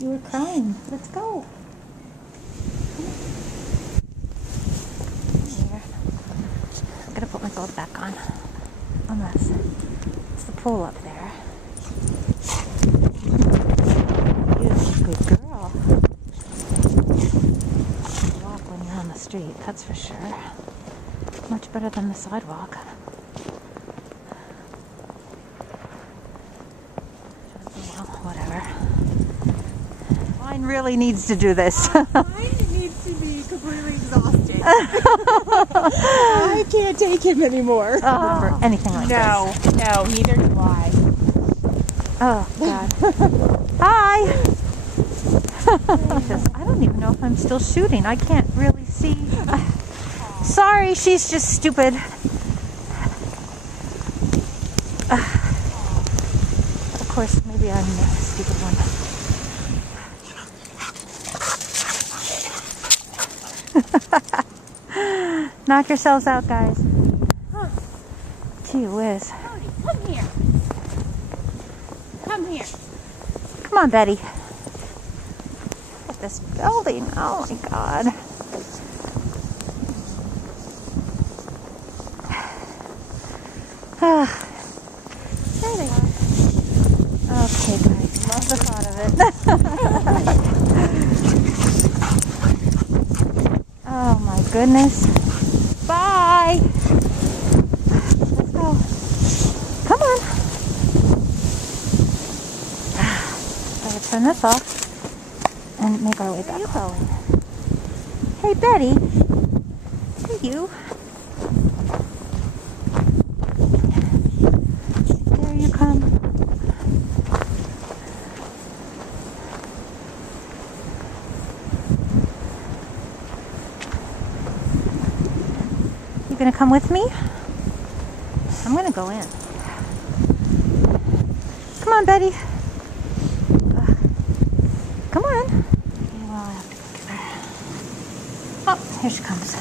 You were crying. Let's go. Here. I'm gonna put my clothes back on. Unless it's the pool up there. You're a good girl. Walk when you're on the street, that's for sure. Much better than the sidewalk. Well, whatever. Mine really needs to do this. Mine needs to be completely exhausted. I can't take him anymore. For anything like this. No, neither do I. Oh, God. Hi! I don't even know if I'm still shooting. I can't really see. Sorry, she's just stupid. Of course, maybe I'm the stupid one. Knock yourselves out, guys. Gee whiz. Cody, come here. Come here. Come on, Betty. Look at this building. Oh my God. There they are. Okay, guys. Love the thought of it. Oh my goodness. Bye. Let's go. Come on. Better turn this off and make our way back home. Hey, Betty. Hey, you. There you come. You gonna come with me? I'm gonna go in. Come on, Betty. Come on. Well, I have to go get her. Oh, here she comes.